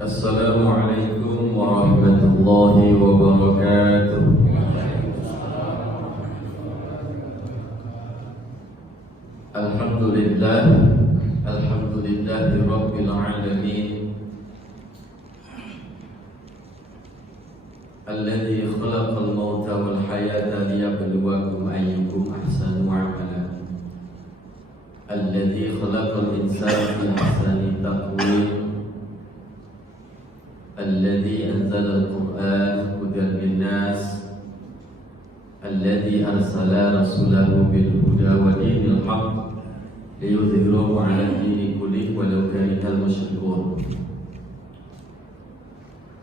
Assalamualaikum warahmatullahi wabarakatuh. Alhamdulillah, alhamdulillahi rabbil alamin, alladzi khalaqal mauta wal hayata liyabluwakum ayyukum ahsanu amala, alladzi khalaqal insana fi ahsani taqwim, الذي أنزل القرآن هدى للناس الذي أرسل رسوله بالهدى ودين الحق ليظهره على الدين كله ولو كره المشركون.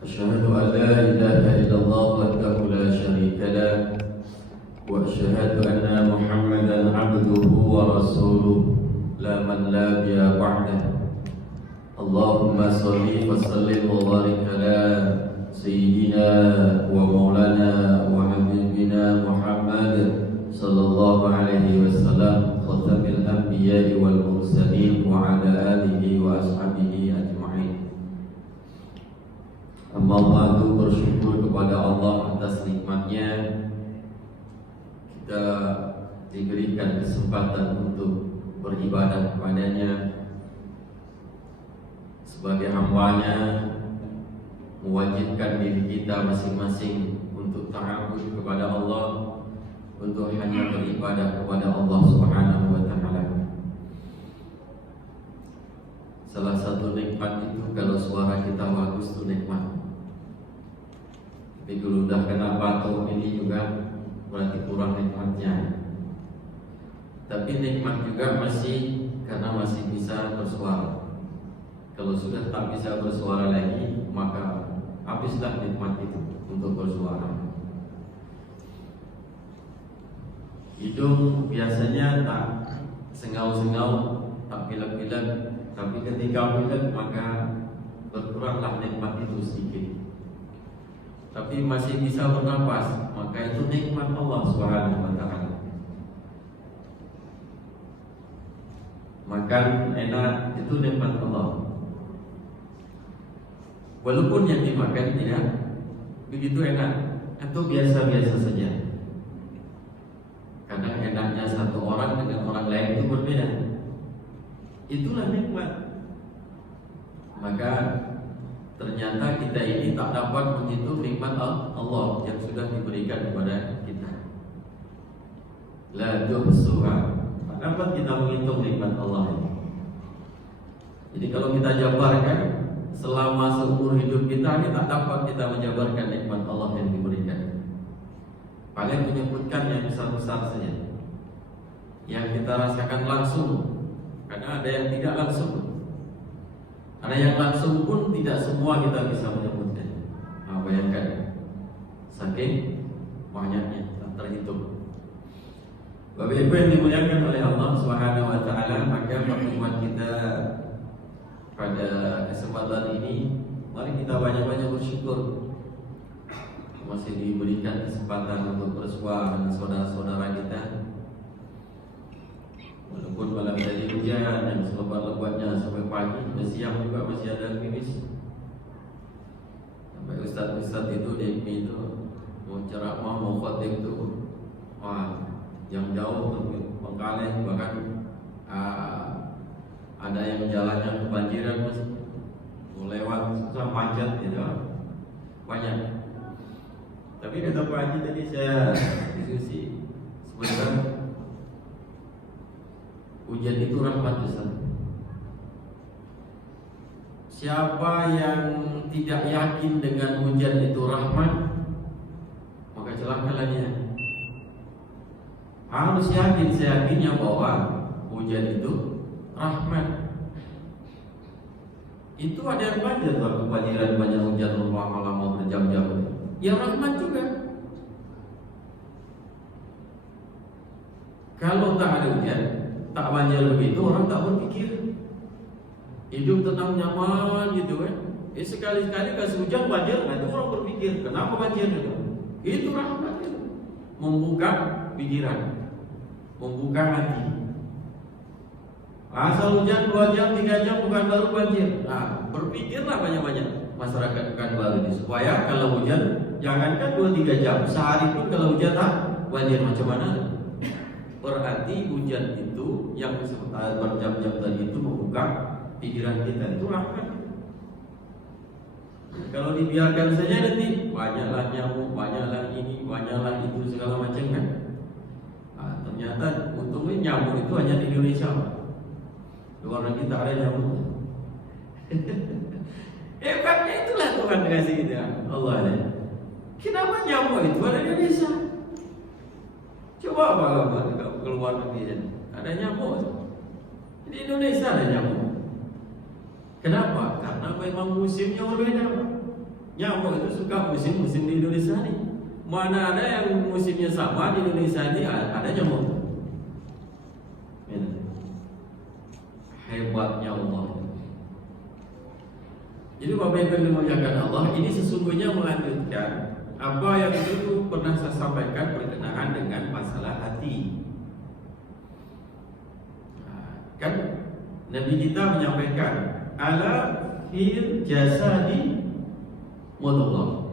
أشهد أن لا إله إلا الله وحده لا شريك له وأشهد أن محمدا عبده ورسوله لا من لا بعده. اللهم صل وسلم وبارك على سيدنا ومولانا وحبيبنا محمد صلى الله عليه وسلم خاتم الأنبياء والمرسلين وعلى آله وأصحابه أجمعين. Amma ba'du, bersyukur kepada Allah atas nikmatnya kita diberikan kesempatan untuk beribadah kepadanya sebagai hambanya, mewajibkan diri kita masing-masing untuk ta'abud kepada Allah, untuk hanya beribadah kepada Allah Subhanahu wa ta'ala. Salah satu nikmat itu kalau suara kita bagus itu nikmat. Tapi kalau udah kena batuk ini juga berarti kurang nikmatnya. Tapi nikmat juga masih karena masih bisa bersuara. Kalau sudah tak bisa bersuara lagi, maka habislah nikmat itu untuk bersuara. Hidung biasanya tak sengau-sengau, tak pilek-pilek, tapi ketika pilek maka berkuranglah nikmat itu sedikit. Tapi masih bisa bernapas, maka itu nikmat Allah Subhanahu wa ta'ala. Makan enak, itu nikmat Allah. Walaupun yang dimakan tidak begitu enak atau biasa-biasa saja. Kadang enaknya satu orang dengan orang lain itu berbeda. Itulah nikmat. Maka ternyata kita ini tak dapat menghitung nikmat Allah yang sudah diberikan kepada kita. La tuhsuha. Tak dapat kita menghitung nikmat Allah ini. Jadi kalau kita jabarkan selama seumur hidup kita ini tak dapat kita menjabarkan nikmat Allah yang diberikan. Paling menyebutkan yang besar-besar saja, yang kita rasakan langsung. Karena ada yang tidak langsung, ada yang langsung pun tidak semua kita bisa menyebutkan. Nah, bayangkan, saking banyaknya tak terhitung. Bapak Ibu yang dimuliakan oleh Allah Subhanahu wa ta'ala, maka pertemuan kita pada kesempatan ini, mari kita banyak-banyak bersyukur masih diberikan kesempatan untuk bersua dengan saudara-saudara kita. Walaupun malam tadi hujan yang selebat-lebatnya sampai pagi, siang juga masih ada gerimis. Sampai ustaz-ustaz itu di itu mau ceramah, mau khotib itu, yang jauh Bengkalai bahkan ada yang jalannya kebanjiran mas, lewat susah macet gitu, banyak. Tapi kata Pak Haji tadi saya diskusi sebenarnya hujan itu rahmat besar. Siapa yang tidak yakin dengan hujan itu rahmat, maka celakalah dia. Harus yakin, seyakinnya bahwa hujan itu rahmat. Itu ada yang wajar kalau kebanjiran banyak hujan lama berjam-jam. Ya rahmat juga. Kalau tak ada hujan, tak banjir begitu, orang tak berpikir. Hidup tenang nyaman gitu kan. Sekali-sekali kasih hujan banjir, nah itu orang berpikir, kenapa banjir itu? Itu rahmat itu. Membuka pikiran, membuka hati. Asal hujan 2 jam, 3 jam bukan baru banjir. Nah, berpikirlah banyak-banyak. masyarakat Pekanbaru ini supaya kalau hujan jangankan 2-3 jam, sehari pun kalau hujan banjir macam mana? Berarti hujan itu yang berjam-jam tadi itu membuka pikiran kita itu rahmat. Kalau dibiarkan saja nanti banyaklah nyamuk, banyaklah ini, banyaklah itu segala macam kan. Ternyata untungnya nyamuk itu hanya di Indonesia. Luar negeri tak ada nyamuk. Hebatnya itulah Tuhan kasih kita. Allah ada. Kenapa nyamuk itu ada di Indonesia? Coba apa keluar negeri ada nyamuk. Di Indonesia ada nyamuk. Kenapa? Karena memang musimnya berbeda. Nyamuk itu suka musim-musim di Indonesia ini. Mana ada yang musimnya sama di Indonesia ini ada nyamuk. Hebatnya Allah. Jadi Bapak Ibu yang dimuliakan Allah, ini sesungguhnya melanjutkan apa yang dulu pernah saya sampaikan berkenaan dengan masalah hati. Kan Nabi kita menyampaikan ala fil jasadi mudghah.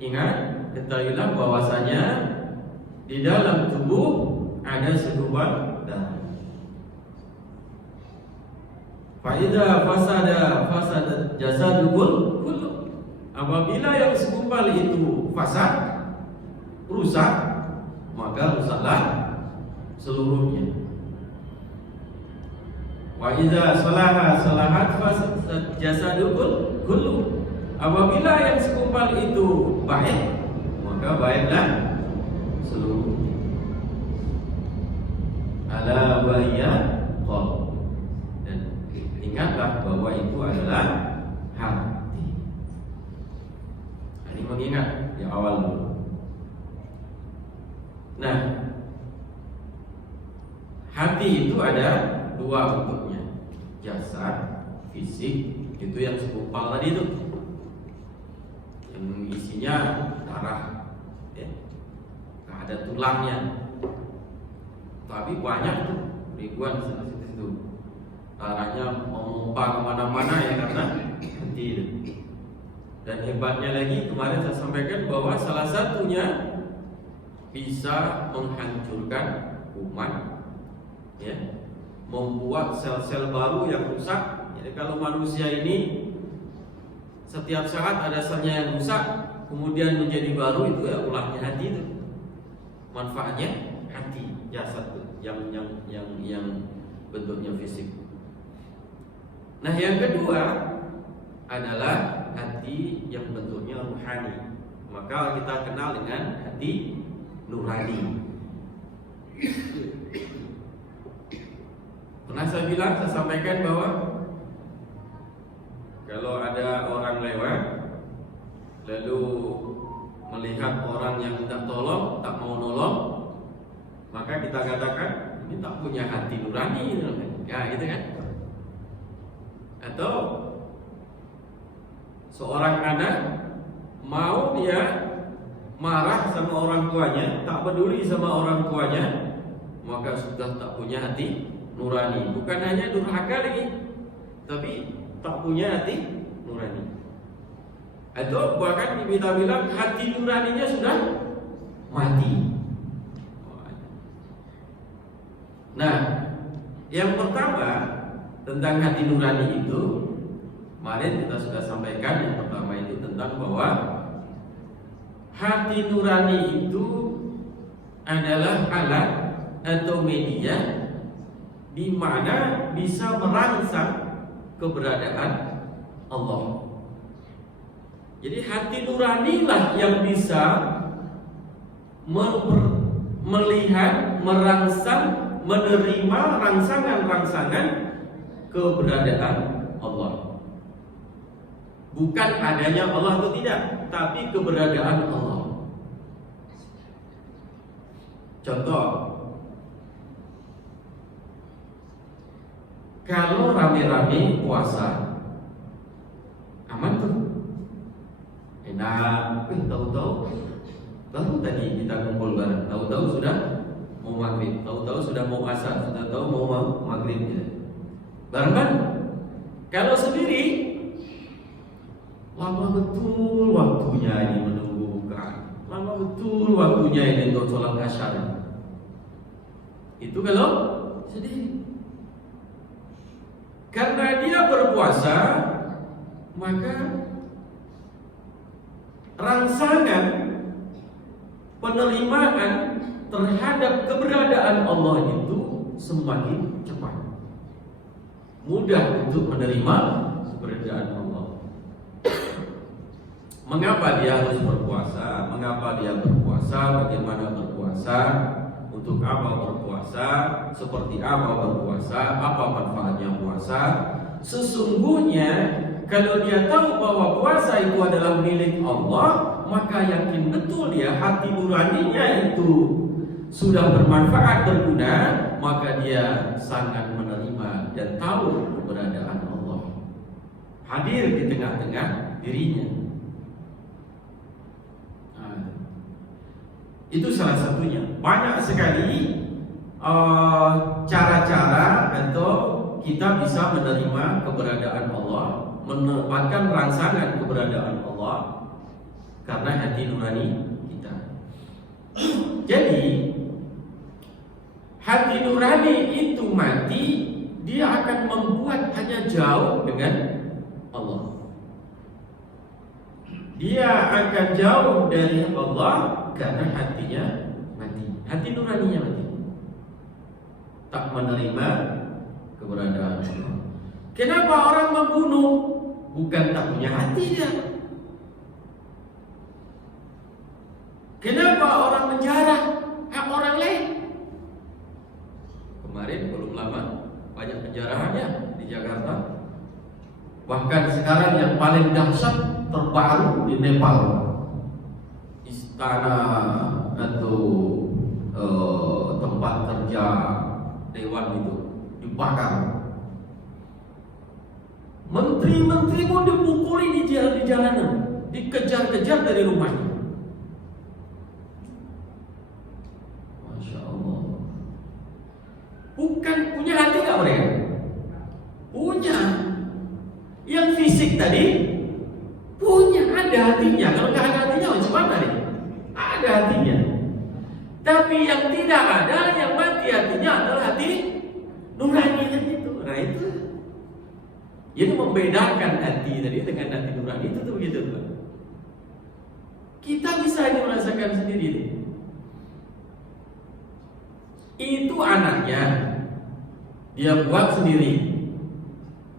Ingat, ketahuilah bahwasanya di dalam tubuh ada segumpal darah. Fa idza fasada jasadul kullu. Apabila yang segumpal itu fasad, rusak, maka rusaklah seluruhnya. Wa idza salahat fasad jasadul kullu. Apabila yang segumpal itu baik, maka baiklah seluruhnya. Ala wa hiya qalb. Dan ingatlah bahwa itu adalah hati. Ini mengingat di awal dulu. Nah, hati itu ada dua bentuknya, jasad, fisik, itu yang segumpal tadi itu, yang isinya darah, ya, nggak ada tulangnya, tapi banyak tuh, ribuan situ. Darahnya memumpah kemana-mana ya karena hati itu. Dan hebatnya lagi kemarin saya sampaikan bahwa salah satunya bisa menghancurkan kuman, ya, membuat sel-sel baru yang rusak. Jadi kalau manusia ini setiap saat ada selnya yang rusak, kemudian menjadi baru, itu ya ulahnya hati itu. Manfaatnya hati, jasad itu, yang bentuknya fisik. Nah, yang kedua adalah hati yang bentuknya ruhani. Maka kita kenal dengan hati nurani. Pernah saya sampaikan bahwa kalau ada orang lewat lalu melihat orang yang minta tolong, tak mau nolong, maka kita katakan ini tak punya hati nurani, ya gitu kan? Atau seorang anak mau dia marah sama orang tuanya, tak peduli sama orang tuanya, maka sudah tak punya hati nurani. Bukan hanya durhaka lagi, tapi tak punya hati nurani. Atau bahkan kita bilang hati nuraninya sudah mati. Nah, yang pertama tentang hati nurani itu, kemarin kita sudah sampaikan. Yang pertama itu tentang bahwa hati nurani itu adalah alat atau media di mana bisa merangsang keberadaan Allah. Jadi hati nuranilah yang bisa melihat, merangsang, menerima rangsangan-rangsangan keberadaan Allah. Bukan adanya Allah atau tidak, tapi keberadaan Allah. Contoh, kalau rame-rame puasa, aman tuh, enak. Tahu-tahu baru tadi kita kumpul bareng, tahu-tahu sudah mau maghrib, tahu-tahu sudah mau asar, sudah tahu mau maghrib, bareng-bareng. Kalau sendiri Lama betul waktunya ini menunggu bukaan. Lama betul waktunya ini untuk sholat asyar. Itu kalau sedih. Karena dia berpuasa, maka rangsangan penerimaan terhadap keberadaan Allah itu semakin cepat. Mudah untuk menerima keberadaan Allah. Mengapa dia harus berpuasa? Mengapa dia berpuasa? Bagaimana berpuasa? Untuk apa berpuasa? Seperti apa berpuasa? Apa manfaatnya puasa? Sesungguhnya kalau dia tahu bahwa puasa itu adalah milik Allah, maka yakin betul dia hati nuraninya itu sudah bermanfaat, berguna, maka dia sangat menerima dan tahu keberadaan Allah hadir di tengah-tengah dirinya. Itu salah satunya. Banyak sekali cara-cara atau kita bisa menerima keberadaan Allah, menempatkan rangsangan keberadaan Allah karena hati nurani kita. Jadi hati nurani itu mati, dia akan membuat hanya jauh dengan Allah. Dia akan jauh dari Allah karena hatinya mati, hati nuraninya mati, tak menerima keberadaan Allah. Kenapa orang membunuh? Bukan tak punya hati dia. Kenapa orang menjarah hak orang lain? Kemarin belum lama banyak penjarahannya di Jakarta. Bahkan sekarang yang paling dahsyat terbaru di Nepal, istana atau tempat kerja dewan itu dibakar. Menteri-menteri pun dipukuli di jalanan, dikejar-kejar dari rumahnya. Masya Allah. Bukan punya hati nggak mereka? Punya. Yang fisik tadi punya, ada hatinya. Kalau nggak ada hatinya macam mana nih? Ada hatinya. Tapi yang tidak ada, yang mati hatinya adalah hati nurani itu. Nah itu membedakan hati tadi dengan hati nurani itu tuh begitu. Kita bisa merasakan sendiri. Itu anaknya, dia buat sendiri.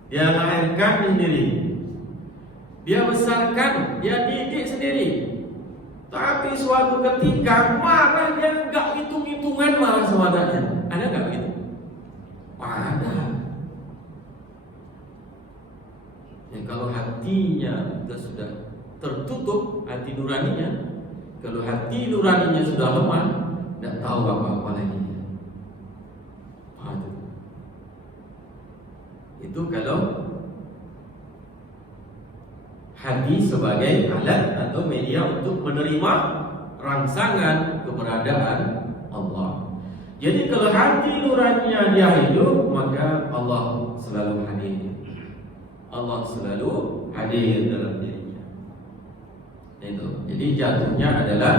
Dia lahirkan sendiri, dia besarkan, dia didik sendiri. Tapi suatu ketika marah, dia nggak hitung-hitungan marah sama anaknya. Ada nggak begitu? Ada. Ya, kalau hatinya sudah tertutup, hati nuraninya, kalau hati nuraninya sudah lemah, tidak tahu apa-apa lagi. Itu kalau hati sebagai alat atau media untuk menerima rangsangan keberadaan Allah. Jadi kalau hati nuraninya dia hidup, maka Allah selalu hadir. Allah selalu hadir dalam dirinya. Itu. Jadi jatuhnya adalah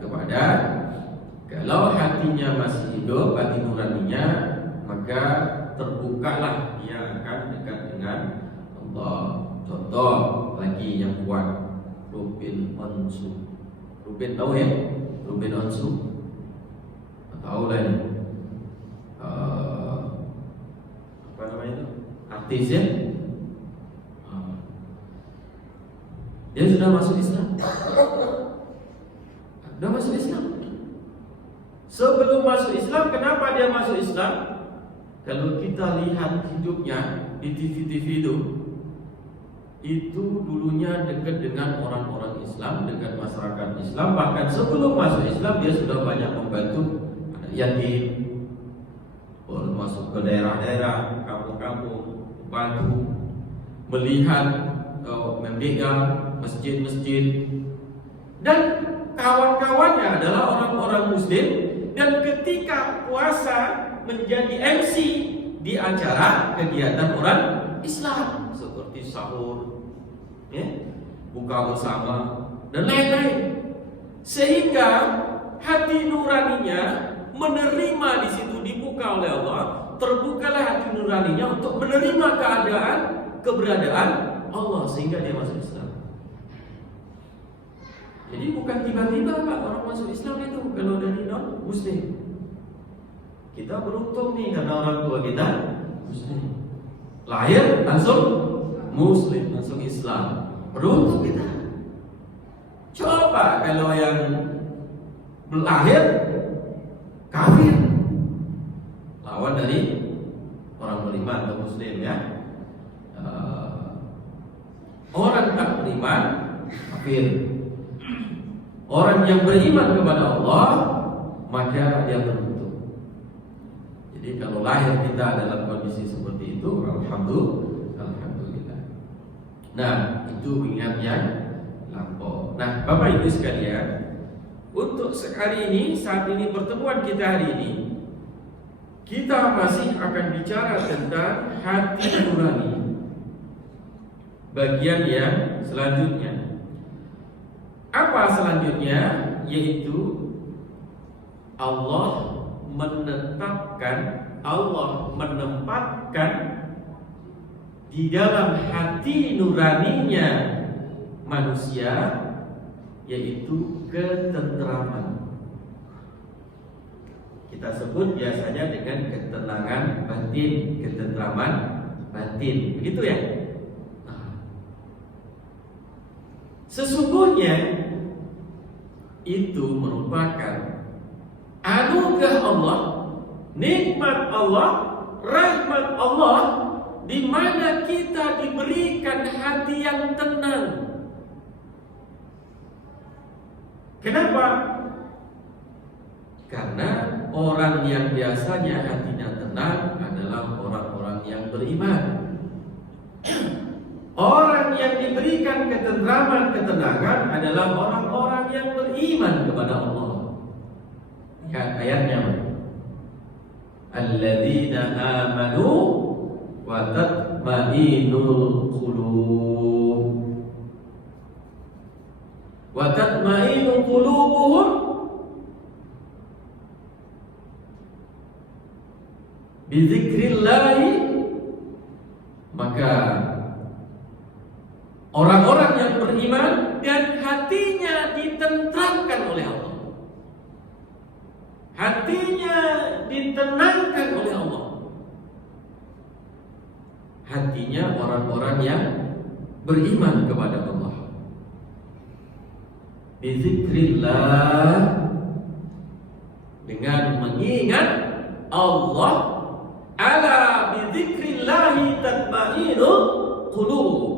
kepada kalau hatinya masih hidup, hati nuraninya, maka terbukalah dia akan dekat dengan Allah. Contoh lagi yang kuat, Rubin Onsu. Rubin tahu ya? Rubin Onsu. Tahu lah ini. Apa namanya itu? Artis ya? Dia sudah masuk Islam. Sudah masuk Islam. Sebelum masuk Islam, kenapa dia masuk Islam? Kalau kita lihat hidupnya di TV-TV itu dulunya dekat dengan orang-orang Islam, dekat masyarakat Islam. Bahkan sebelum masuk Islam dia sudah banyak membantu yatim, masuk ke daerah-daerah, kampung-kampung, bantu melihat, mendigang masjid-masjid. Dan kawan-kawannya adalah orang-orang Muslim. Dan ketika puasa menjadi MC di acara kegiatan orang Islam seperti sahur, ya. buka bersama dan lain-lain. Sehingga hati nuraninya menerima di situ, dibuka oleh Allah, terbukalah hati nuraninya untuk menerima keberadaan Allah sehingga dia masuk Islam. Jadi bukan tiba-tiba Pak orang masuk Islam itu kalau dari non muslim. Kita beruntung nih karena orang tua kita muslim. Lahir langsung muslim, langsung Islam. Beruntung kita. Coba kalau yang lahir kafir, lawan dari orang beriman atau muslim ya. Orang tak beriman kafir. Orang yang beriman kepada Allah maka dia beruntung. Jadi kalau lahir kita dalam kondisi seperti itu, alhamdulillah. Nah, itu ingat yang lampau. Nah, Bapak Ibu sekalian, untuk hari ini, saat ini pertemuan kita hari ini, kita masih akan bicara tentang hati nurani. Bagian yang selanjutnya. Apa selanjutnya? Yaitu Allah menempatkan di dalam hati nuraninya manusia, yaitu ketentraman. Kita sebut biasanya dengan ketenangan batin, ketentraman batin, begitu ya? Sesungguhnya itu merupakan anugerah Allah, nikmat Allah, rahmat Allah, di mana kita diberikan hati yang tenang. Kenapa? Karena orang yang biasanya hatinya tenang adalah orang-orang yang beriman. Orang yang diberikan ketentraman, ketenangan adalah orang-orang yang beriman kepada Allah. Lihat ayatnya. Alladzina amanu wa tatma'innul qulub. Wa tatma'innu qulubuhum bi dzikrillah. Maka orang-orang yang beriman dan hatinya ditentramkan oleh Allah, hatinya ditenangkan oleh Allah, hatinya orang-orang yang beriman kepada Allah. Bizikrillah, dengan mengingat Allah. Ala bizikrillahi tatma'innul qulub.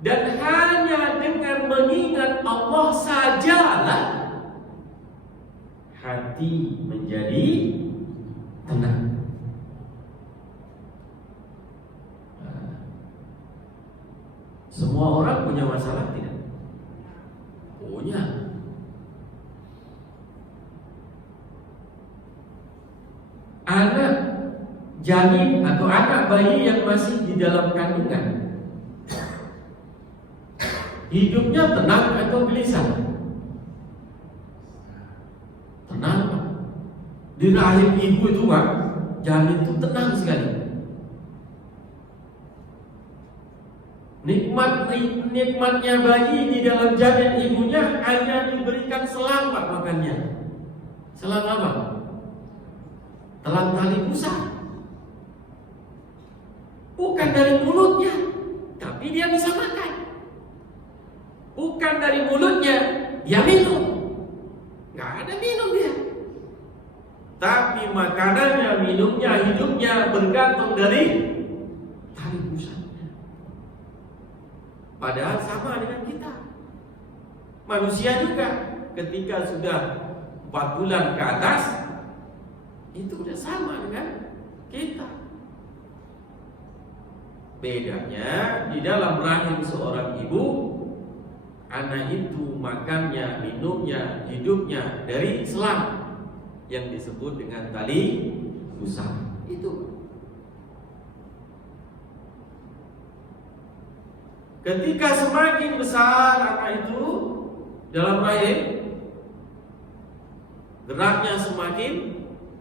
Dan hanya dengan mengingat Allah sajalah hati menjadi tenang. Semua orang punya masalah tidak? Punya. Anak janin atau anak bayi yang masih di dalam kandungan, hidupnya tenang atau gelisah? Tenang. Di rahim ibu itu kan, janin itu tenang sekali. Nikmatnya bayi di dalam janin ibunya hanya diberikan selang Pak makannya. Selang apa? Telang tali pusat. Bukan dari mulutnya, tapi dia bisa makan. Bukan dari mulutnya, dia minum. Nggak ada minum dia. Tapi makanannya, minumnya, hidupnya bergantung dari tali pusatnya. Padahal sama dengan kita. Manusia juga ketika sudah 4 bulan ke atas, itu udah sama dengan kita. Bedanya di dalam rahim seorang ibu, anak itu makannya, minumnya, hidupnya dari selang yang disebut dengan tali pusat. Itu. Ketika semakin besar anak itu dalam rahim, geraknya semakin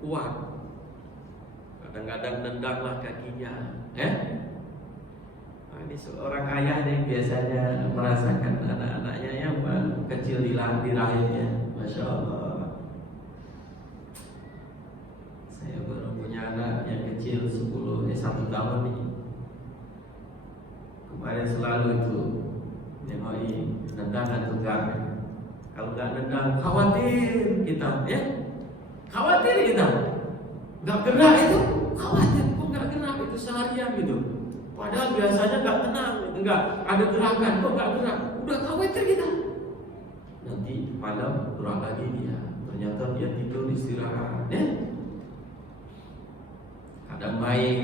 kuat. Kadang-kadang nendanglah kakinya. Ini seorang ayah yang biasanya merasakan anak-anaknya yang kecil di rahimnya. Masya Allah. Saya baru punya anak yang kecil 1 tahun nih. Kemarin selalu itu nengoki nendang atau enggak. Kalau enggak nendang khawatir kita, ya. Khawatir kita. Enggak gerak itu khawatir, kok enggak gerak itu seharian gitu. Padahal biasanya enggak tenang, enggak ada gerakan, kok enggak gerak. Udah khawatir kita. Nanti malam gerak lagi dia. Ternyata dia tidur istirahat, ya. Kadang main.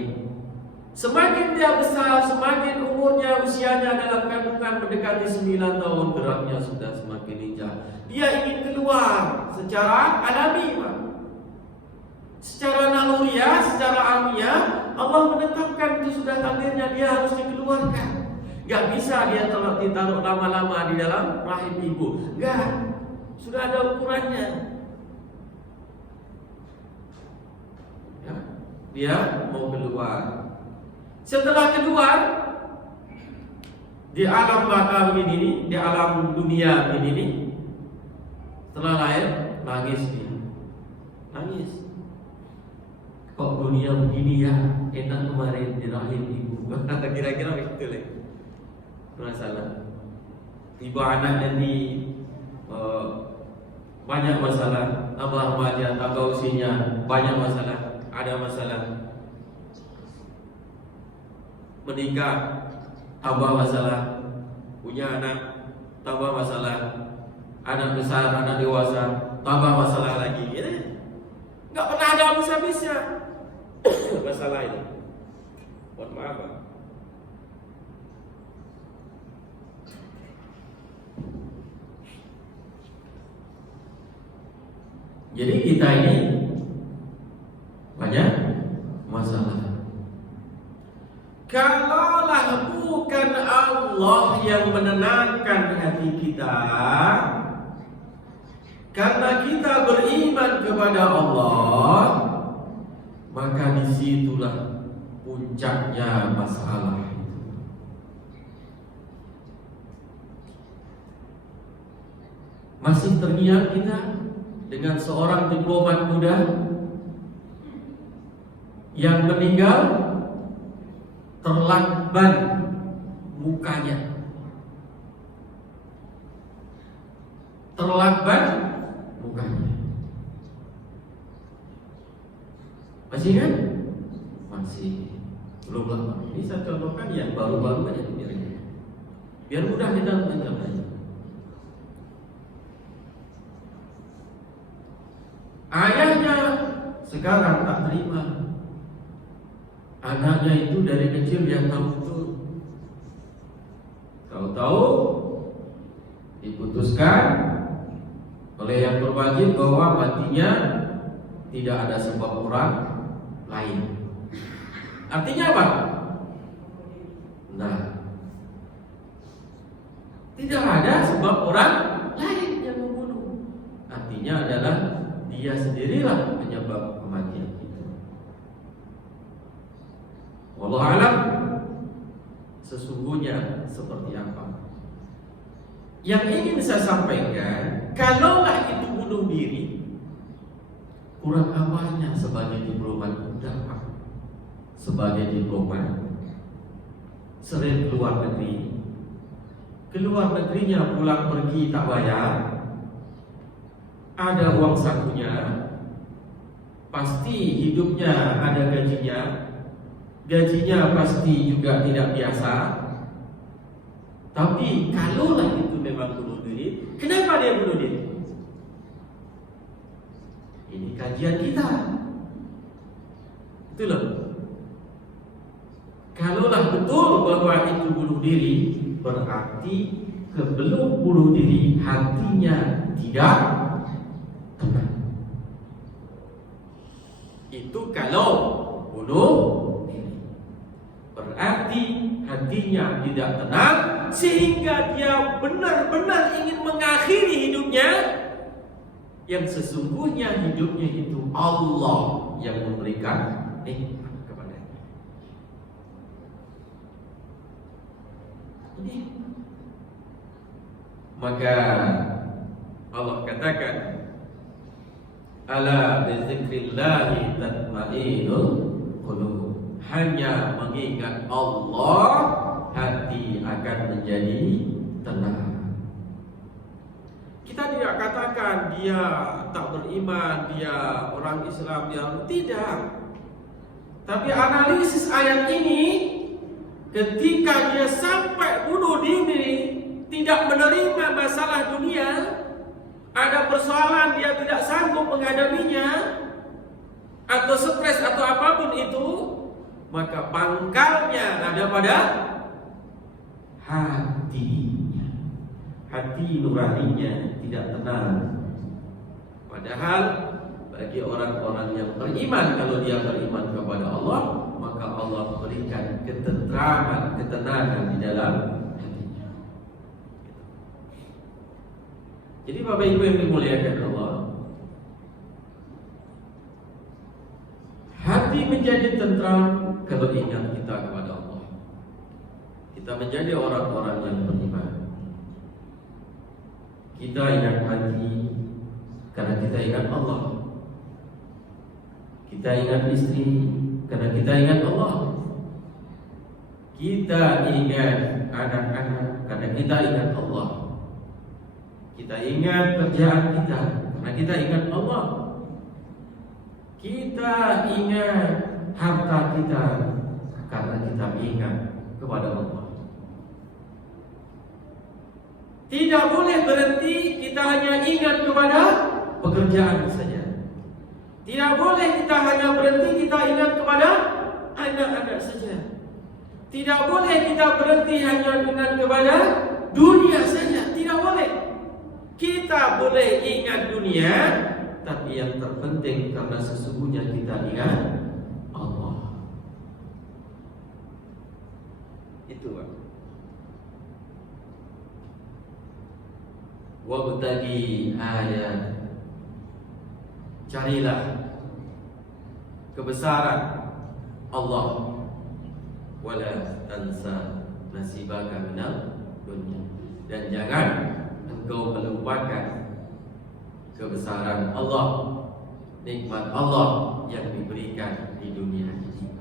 Semakin dia besar, semakin umurnya, usianya dalam kandungan mendekati 9 tahun, geraknya sudah semakin lincah. Dia ingin keluar secara alami, Pak. Secara naluriah, secara alamiah, Allah menetapkan itu sudah takdirnya, dia harus dikeluarkan. Gak bisa dia ditaruh lama-lama di dalam rahim ibu. Gak, sudah ada ukurannya. Ya, dia mau keluar. Setelah keluar di alam bakal ini, di alam dunia ini, setelah lahir nangis dia, nangis. Kok dunia begini ya? Enak kemarin di rahim ibu. Kira-kira begitu lah. Masalah. Tiba anak jadi banyak masalah. Tambah remaja, tambah usianya, banyak masalah. Ada masalah. Menikah, tambah masalah. Punya anak, tambah masalah. Anak besar, anak dewasa, tambah masalah lagi. Nggak pernah ada habis-habisnya masalah ini. Mohon maaf, Pak. Jadi kita ini banyak masalah. Kalaulah bukan Allah yang menenangkan hati kita, karena kita beriman kepada Allah, maka disitulah puncaknya masalah itu. Masih terngiang kita dengan seorang diplomat muda yang meninggal terlakban mukanya, terlakban mukanya. Masih kan? Masih. Belum lama. Ini saya contohkan yang baru-baru aja biar mudah kita mencermati. Ayahnya sekarang tak terima. Anaknya itu dari kecil dia tahu betul. Tahu-tahu diputuskan oleh yang berwajib bahwa matinya tidak ada sebab orang lain. Artinya apa? Nah, tidak ada sebab orang lain yang membunuh. Artinya adalah dia sendirilah penyebab kematian itu. Wallahu a'lam sesungguhnya seperti apa. Yang ingin saya sampaikan, kalaulah itu bunuh diri, kurang apanya sebagai diplomat muda, Pak? Sebagai diplomat sering keluar negeri, keluar negerinya pulang pergi tak bayar, ada uang sakunya, pasti hidupnya ada gajinya, gajinya pasti juga tidak biasa. Tapi kalaulah itu memang bunuh diri, kenapa dia bunuh diri? Ini kajian kita. Itu loh. Kalaulah betul bahwa itu bunuh diri, berarti sebelum bunuh diri hatinya tidak tenang. Itu kalau bunuh diri, berarti hatinya tidak tenang, sehingga dia benar-benar ingin mengakhiri hidupnya, yang sesungguhnya hidupnya itu Allah yang memberikan nikmat kepadanya. Ini maka Allah katakan, ala bizikrillahi tatma'innul qulub. Hanya mengingat Allah, hati akan menjadi tenang. Kita tidak katakan dia tak beriman, dia orang Islam, dia tidak. Tapi analisis ayat ini, ketika dia sampai bunuh diri, tidak menerima masalah dunia, ada persoalan dia tidak sanggup menghadapinya, atau stres atau apapun itu, maka pangkalnya ada pada hatinya. Hati nuraninya tidak tenang. Padahal bagi orang-orang yang beriman, kalau dia beriman kepada Allah, maka Allah berikan ketentraman, ketenangan di dalam hatinya. Jadi Bapak Ibu yang dimuliakan Allah, hati menjadi tentram kalau ingat kita kepada Allah. Kita menjadi orang-orang yang beriman. Kita ingat hati karena kita ingat Allah. Kita ingat istri karena kita ingat Allah. Kita ingat anak-anak karena kita ingat Allah. Kita ingat kerjaan kita karena kita ingat Allah. Kita ingat harta kita karena kita ingat kepada Allah. Tidak boleh berhenti kita hanya ingat kepada pekerjaan saja. Tidak boleh kita hanya berhenti kita ingat kepada anak-anak saja. Tidak boleh kita berhenti hanya ingat kepada dunia saja. Tidak boleh. Kita boleh ingat dunia, tapi yang terpenting karena sesungguhnya kita ingat Allah. Itu Pak. Wabtagi ayat, carilah kebesaran Allah, wala tansa nasibaka minal dunya, dan jangan engkau melupakan kebesaran Allah, nikmat Allah yang diberikan di dunia ini.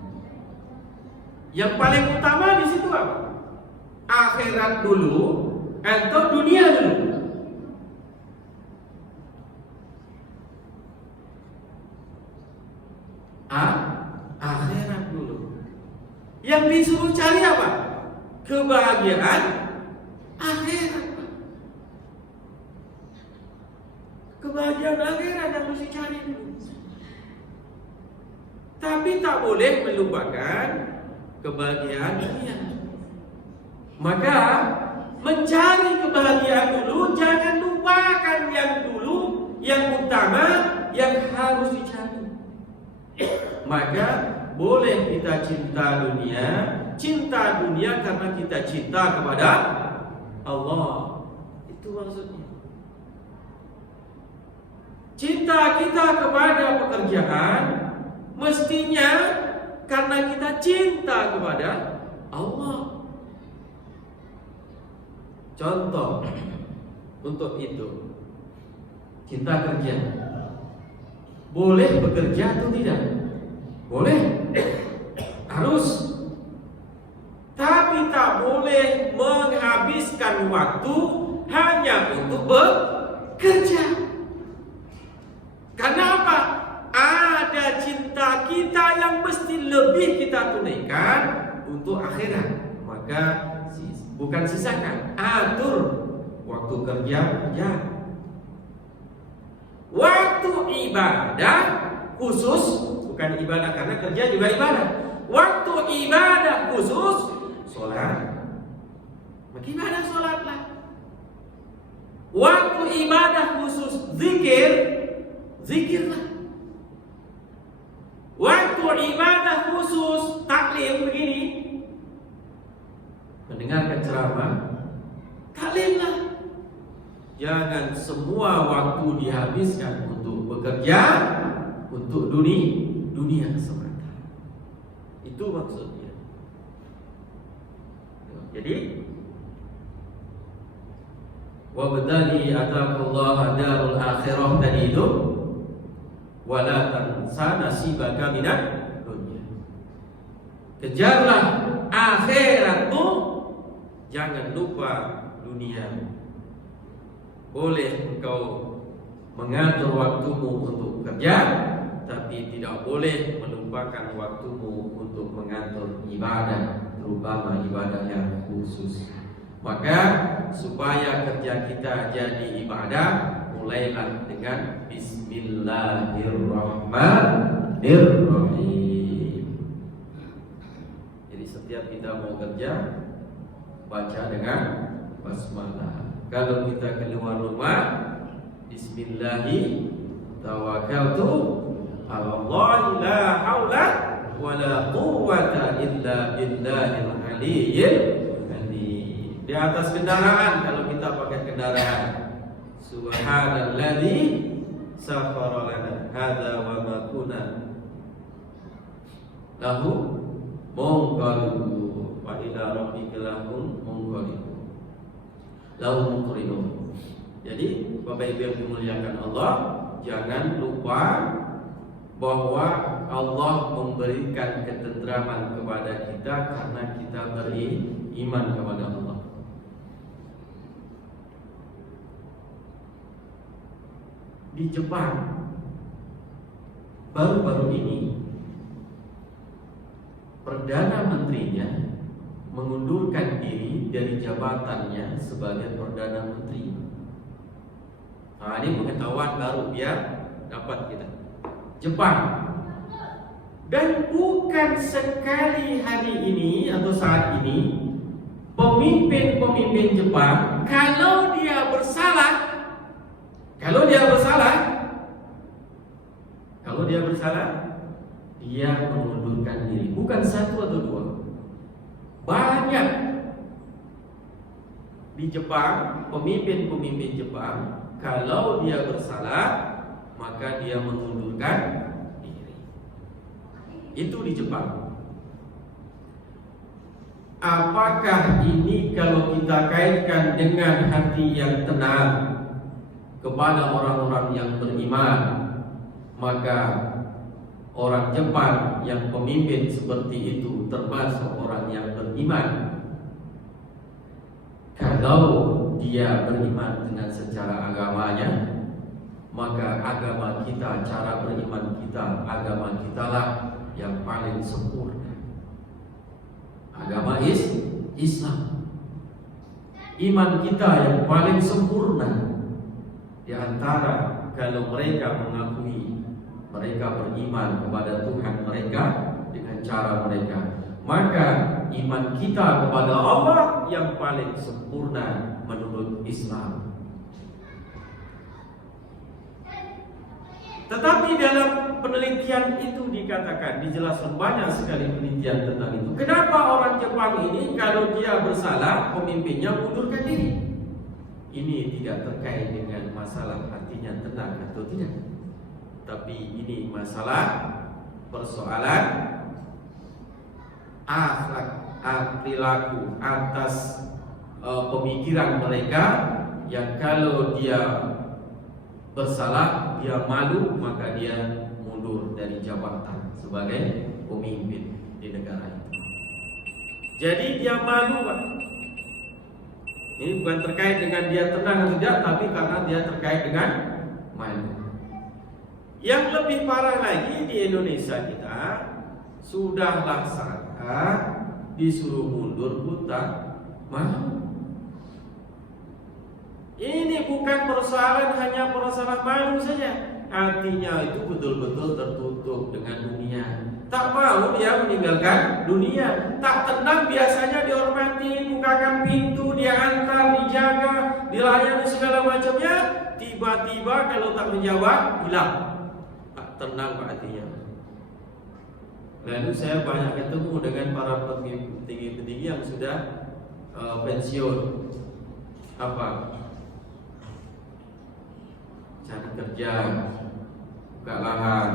Yang paling utama di situ apa? Akhirat dulu atau dunia dulu? Akhirat dulu. Yang disuruh cari apa? Kebahagiaan akhirat. Kebahagiaan akhirat yang mesti cari dulu. Tapi tak boleh melupakan kebahagiaan dunia. Maka mencari kebahagiaan dulu, jangan lupakan yang dulu, yang utama, yang harus dicari. Maka boleh kita cinta dunia karena kita cinta kepada Allah. Itu maksudnya. Cinta kita kepada pekerjaan mestinya karena kita cinta kepada Allah. Contoh untuk itu, cinta kerja. Boleh bekerja atau tidak? Boleh. Harus. Tapi tak boleh menghabiskan waktu hanya untuk bekerja. Karena apa? Ada cinta kita yang mesti lebih kita tunaikan untuk akhirat. Maka bukan sisakan, atur waktu kerja. Waktu ibadah khusus, bukan ibadah karena kerja juga ibadah. Waktu ibadah khusus, sholat. Bagaimana sholatlah? Waktu ibadah khusus zikirlah. Waktu ibadah khusus taklim begini, mendengarkan ceramah, Taklimlah. Jangan semua waktu dihabiskan untuk bekerja, untuk dunia semata. Itu maksudnya. Jadi wabtaghi ataqallaha darul akhirah tadi itu, wala tansa nasibaka minad dunya. Kejarlah akhiratmu, jangan lupa dunia. Boleh engkau mengatur waktumu untuk bekerja, tapi tidak boleh melupakan waktumu untuk mengatur ibadah, terutama ibadah yang khusus. Maka supaya kerja kita jadi ibadah, mulailah dengan Bismillahirrahmanirrahim. Jadi setiap kita mau kerja, baca dengan basmalah. Kalau kita keluar rumah, Bismillahi tawakkaltu ala Allah, la haula wala quwwata illa billahil aliyyil azim. Di atas kendaraan, kalau kita pakai kendaraan, Subhanalladzi sakhkhara lana hadza wa ma kunna lahu munqalibun wa ila rabbika lahum munqalibun. Lahum muqrinun. Jadi Bapak Ibu yang dimuliakan Allah, jangan lupa bahwa Allah memberikan ketentraman kepada kita karena kita beriman kepada Allah. Di Jepang baru-baru ini Perdana Menterinya mengundurkan diri dari jabatannya sebagai Perdana Menteri. Nah, ini pengetahuan baru biar dapat kita. Jepang. Dan bukan sekali hari ini atau saat ini pemimpin-pemimpin Jepang kalau dia bersalah, dia mengundurkan diri. Bukan satu atau dua. Banyak di Jepang, pemimpin-pemimpin Jepang, kalau dia bersalah, maka dia mengundurkan diri. Itu di Jepang. Apakah ini kalau kita kaitkan dengan hati yang tenang kepada orang-orang yang beriman, maka orang Jepang yang pemimpin seperti itu termasuk orang yang beriman. Kalau dia beriman dengan secara agamanya, maka agama kita, cara beriman kita, agama kita lah yang paling sempurna. Agama Islam. Iman kita yang paling sempurna. Di antara kalau mereka mengakui mereka beriman kepada Tuhan mereka dengan cara mereka, maka iman kita kepada Allah yang paling sempurna menurut Islam. Tetapi dalam penelitian itu dikatakan, dijelaskan banyak sekali penelitian tentang itu. Kenapa orang Jepang ini kalau dia bersalah, pemimpinnya mundurkan diri? Ini tidak terkait dengan masalah hatinya tenang atau tidak, tapi ini masalah persoalan akhlak, perilaku atas pemikiran mereka yang kalau dia bersalah, dia malu, maka dia mundur dari jabatan sebagai pemimpin di negara itu. Jadi dia malu, Pak. Ini bukan terkait dengan dia tenang atau tidak, tapi karena dia terkait dengan malu. Yang lebih parah lagi di Indonesia kita, sudah laksana disuruh mundur pun tak mau. Ini bukan persoalan hanya persoalan malu saja, hatinya itu betul-betul tertutup dengan dunia. Tak mau dia meninggalkan dunia. Tak tenang, biasanya dihormati, bukakan pintu, dia antar, dijaga, dilayani segala macamnya. Tiba-tiba kalau tak menjawab, hilang. Tak tenang hatinya. Lalu saya banyak ketemu dengan para petinggi-petinggi yang sudah pensiun. Apa? Cari kerja, buka lahan,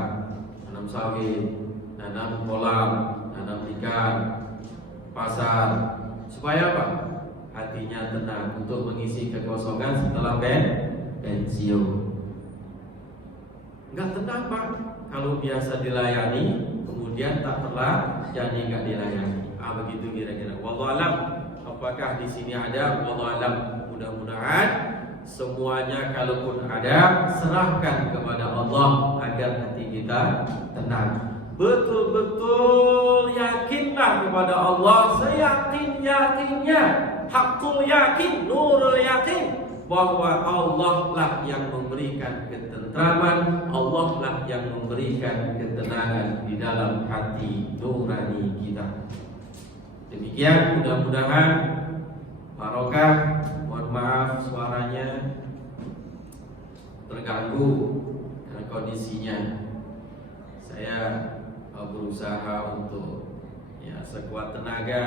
tanam sawit, tanam kolam, tanam ikan, pasar. Supaya apa? Hatinya tenang untuk mengisi kekosongan setelah pensiun. Enggak tenang Pak, kalau biasa dilayani, kemudian tak telah jadi enggak dilayani. Begitu kira-kira. Wallahu alam. Apakah di sini ada? Wallahu alam. Mudah-mudahan semuanya kalaupun ada, serahkan kepada Allah agar hati kita tenang. Betul-betul yakinlah kepada Allah, seyakin-yakinnya, hakul yakin, nurul yakin, bahwa Allah lah yang memberikan ketentraman, Allah lah yang memberikan ketenangan di dalam hati nurani kita. Demikian, mudah-mudahan barokah. Mohon maaf suaranya terganggu karena kondisinya. Saya berusaha untuk sekuat tenaga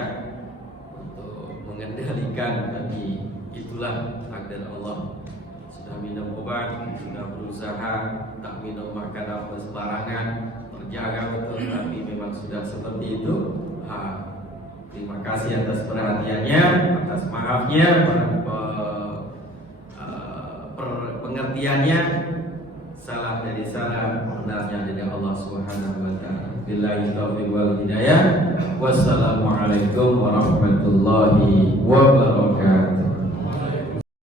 untuk mengendalikan, tapi itulah takdir Allah. Sudah minum obat, sudah berusaha tak minum makan apa sembarangan, terjaga betul, tapi memang sudah seperti itu. Terima kasih atas perhatiannya, atas maafnya, pengertiannya. Salah dari salah, benarnya dari Allah Subhanahu wa taala. Billahi taufiq wal hidayah. Wassalamualaikum warahmatullahi wabarakatuh.